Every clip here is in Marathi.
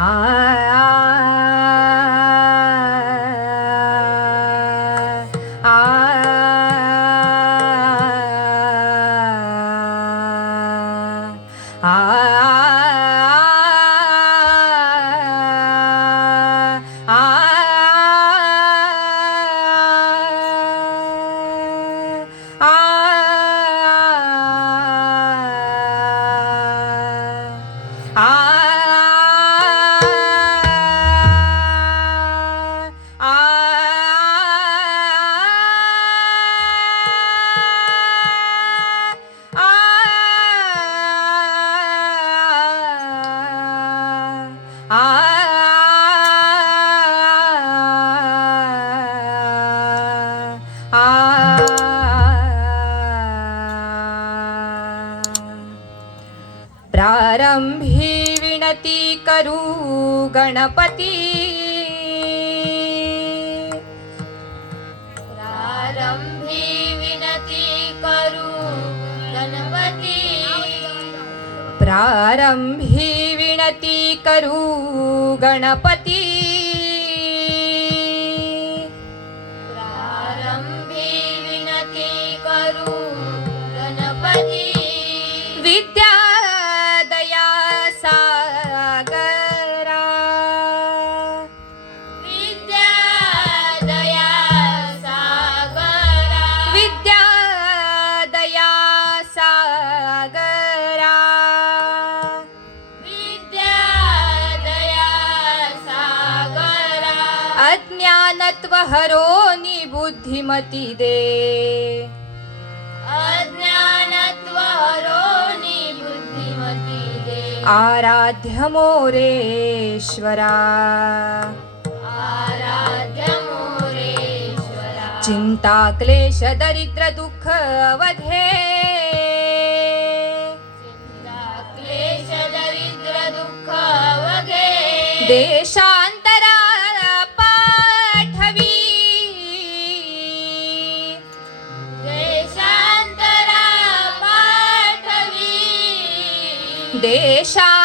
Ah. प्रारंभी विनती करू गणपती। प्रारंभी विनती करू गणपती। प्रारंभी विनती करू गणपती। अज्ञानत्व हरोनी बुद्धिमती दे। अज्ञानत्व हरोनी बुद्धिमती दे। आराध्य मोरेश्वरा। आराध्य मोरेश्वरा। चिंता क्लेश दरिद्र दुःख अवधे। चिंता क्लेश दरिद्र दुःख वगे देशांतरा deixa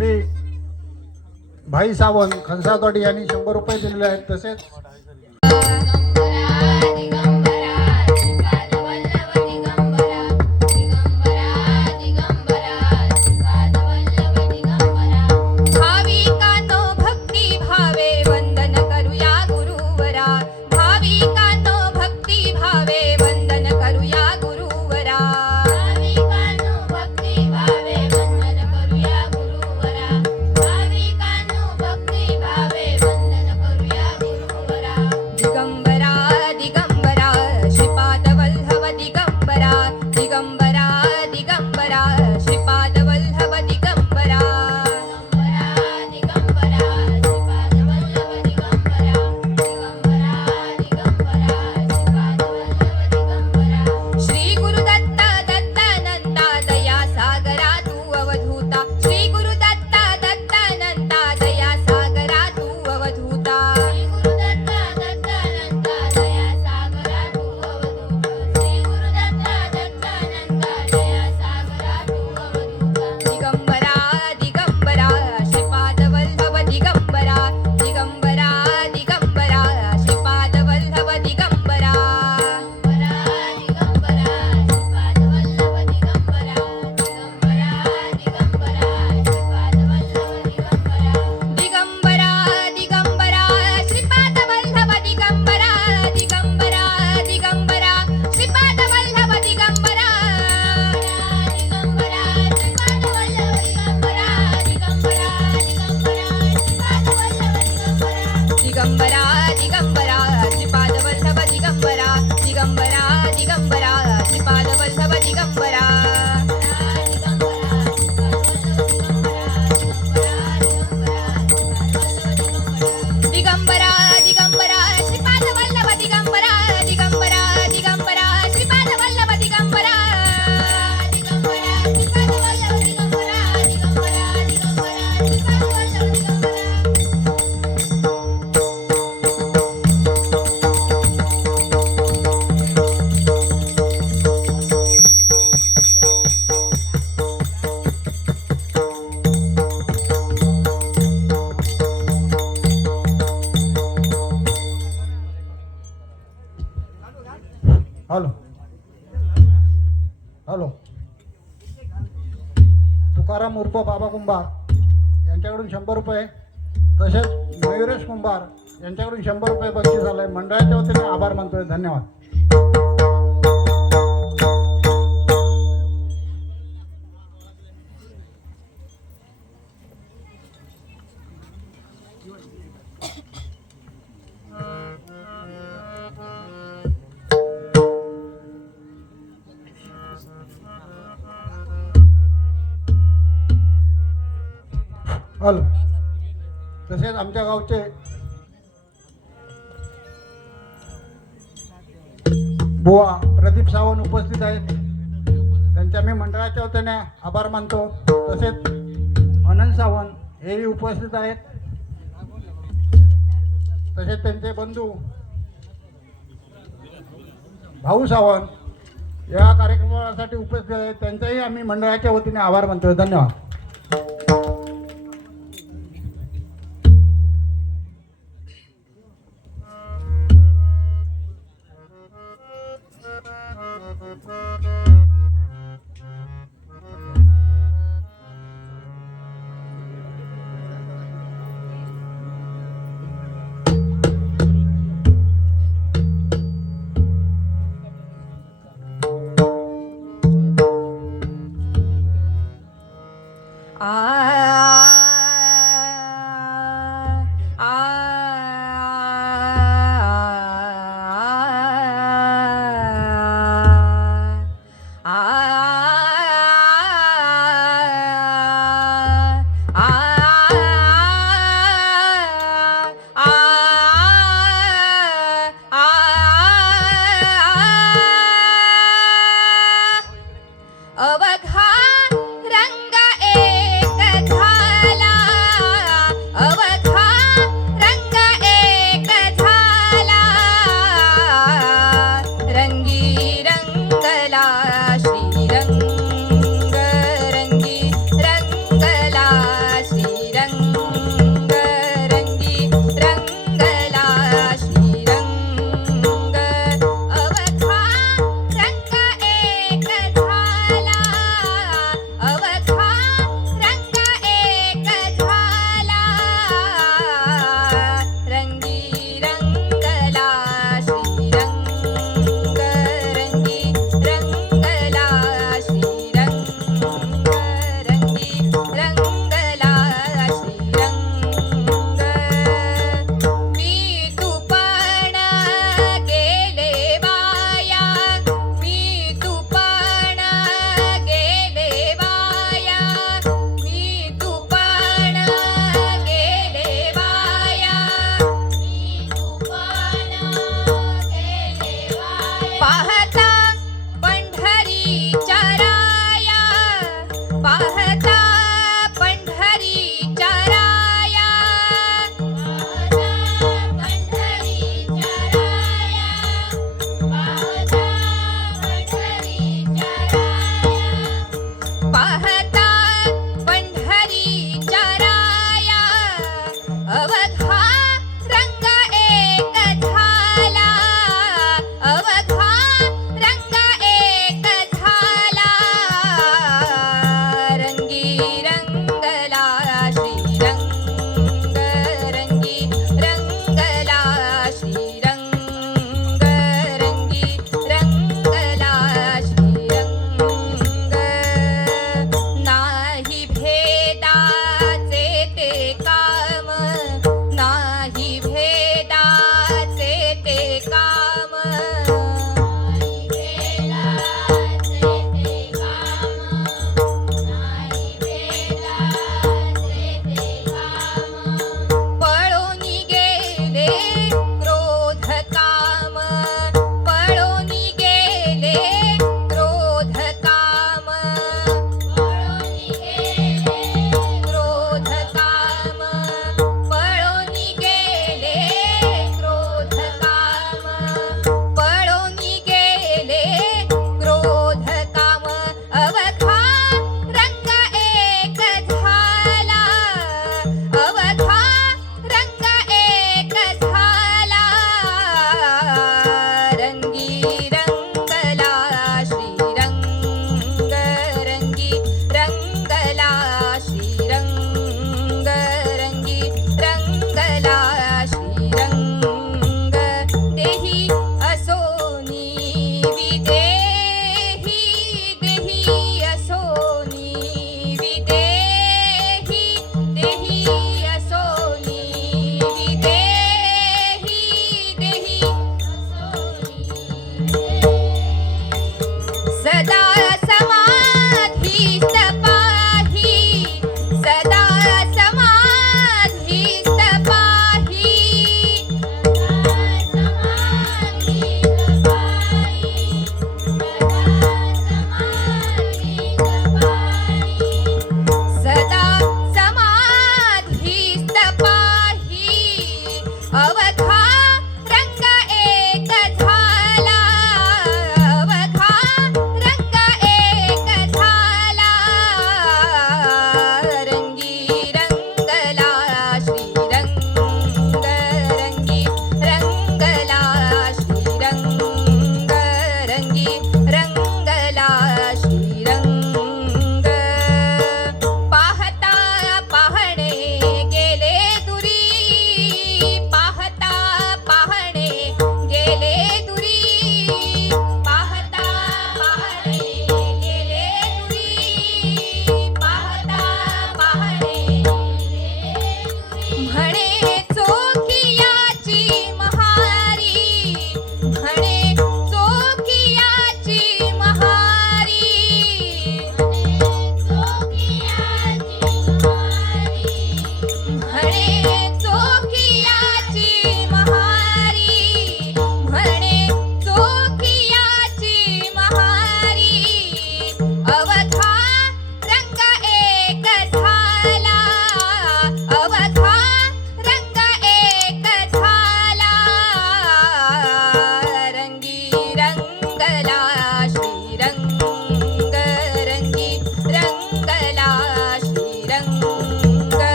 श्री भाई सावंत खंसातवाडी यांनी शंभर रुपये दिलेले आहेत तसेच कुंभार. यांच्याकडून शंभर रुपये. तसेच मयुरेश कुंभार यांच्याकडून शंभर रुपये बक्षीस आलं आहे मंडळाच्या वतीने आभार मानतोय. धन्यवाद. आहेत आमच्या गावचे. बुवा प्रदीप सावंत उपस्थित आहेत. त्यांच्या मी मंडळाच्या वतीने आभार मानतो. तसेच अनंत सावंत हेही उपस्थित आहेत. तसेच त्यांचे बंधू भाऊ सावंत या कार्यक्रमासाठी उपस्थित आहेत. त्यांचाही आम्ही मंडळाच्या वतीने आभार मानतो धन्यवाद.